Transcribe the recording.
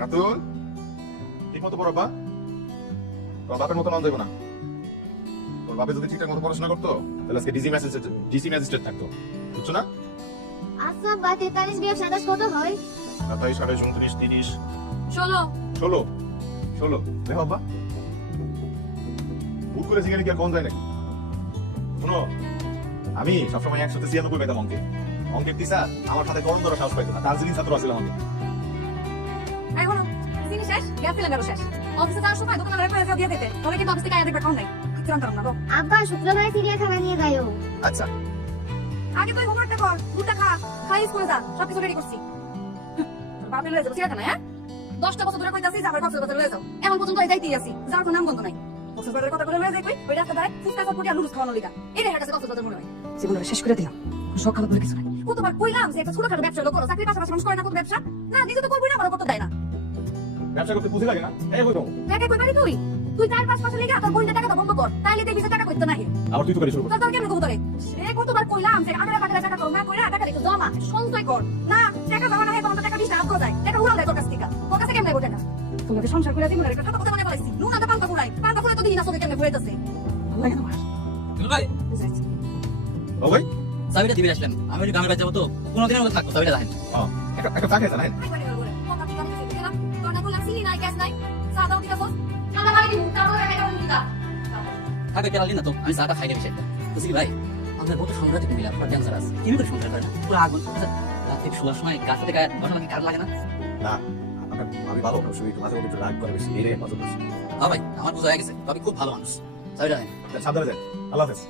রাতুল ঠিক মতো পড়ো বা তোর বাপের মতো মান যাইব না। তোর বাপে যদি ঠিকঠাক মতো পড়াশোনা করতো তাহলে আজকে ডিসি ম্যাজিস্ট্রেট থাকতো, বুঝছো না? আচ্ছা বা 43 বিয়োগ 27 কত হয়? 27, 28, 29, 30, 16। 16 দেখো বা ভুল করে জিজ্ঞাসা কি আর কোন যায় নাকি? শোনো, আমি সবসময় 196 পেতাম অঙ্কের টিচার আমার সাথে গরম ধরা সাহস পাইতো না। দার্জিলিং ছাত্র আসছিলাম আমি। এখনো জিনিস শেষ, গ্যাস সিলিন্ডারও শেষ। অফিসে যাওয়ার সময় দোকানে রেফারেন্স দিয়ে দিতে, তাহলে কিন্তু অফিস থেকে আয়া দেখবে খাও নাই। কিরম করম না গো। আব্বা শুক্রবারে চিড়িয়াখানা নিয়ে যাইও। আচ্ছা আগে তুই হোমওয়ার্কটা কর, দুধটা খা, খাই স্কুলে যা, সবকিছু রেডি করছি। তোর বাপে লয়ে যাবো চিড়িয়াখানা, হ্যাঁ? 10টা বছর ধরে কইতাছি যে আবার কক্সবাজার লয়ে যাও। এখন পর্যন্ত এই যাইতেই আছি, যাওয়ার কোনো নাম গন্ধ নাই। কক্সবাজারের কথা বলে লয়ে যাই কই, ওই রাস্তা দাঁড়ায় ফুচকা চটপটি আর নুডলস খাওয়ানো লিগা। এটাই আমার কাছে কক্সবাজার মনে হয়। জীবনটা শেষ করে দিলাম। শখ খাবার বলে কিছু নাই। কতবার কইলাম যে একটা ছোটখাটো ব্যবসা করো, চাকরির পাশাপাশি মানুষ করে না কোনো ব্যবসা? না, নিজে তো করবি না, আমার করতে দেয় না। ব্যবসা করতে বুঝে লাগে না? এই বই দাও। টাকা কই পারি তুই 4-5 মাসের লিগা তোর বোনটা টাকা বন্ধ কর, তাইলে দেখবি যে টাকা কইতে নাহি। আবার তুই তো করিস শুরু কর। তোর কেমন কবুতর রে? সে কতবার কইলাম যে আমরা টাকা কর না কইরা টাকা একটু জমা সঞ্চয় কর। না, টাকা জমা না হয় তোমার টাকা 20 টাকা কো যায়। টাকা উড়াল দেয় তোর কাছ থেকে। তোর কাছে কেমনে নেব টাকা? তোমাকে সংসার করে জীবনের একটা কথা মনে পড়াইছি। নুনা তো পান্তা ফুরাই। পান্তা ফুরাই তো দিন আসলে কেমনে ফুরাইতাছে। লাগে তোমার। ভাই ও ভাই চাবিটা দিবে আসলাম। আমি ওই গ্রামের বাড়ি যাবো তো, 15 দিনের মতো থাকবো, চাবিটা দেখেন। একটা চা খেয়েছে না? তোর না বললাম চিনি নাই, গ্যাস নাই। চা দাও দিতা বস। ঠান্ডা পানি দিমু, তারপরে এটা বন্ধ দিতা। থাকে কেরালি না তো, আমি চাটা খাই বিষয়টা বুঝলি ভাই। আমাদের মতো সংসার থেকে মিলে আপনার ক্যান্সার আছে, কিন্তু সংসার করে না পুরো আগুন। রাতে শোয়ার সময় গাছ থেকে গায়ে বসানো কি কার লাগে না? না আমি ভালো মানুষ, মাঝে মধ্যে একটু রাগ করে বেশি, এটাই মজা করছি। হ্যাঁ ভাই, আমার বোঝা হয়ে গেছে, তবে খুব ভালো মানুষ। চাবিটা দেখেন। সাবধানে যান, আল্লাহ হাফেজ।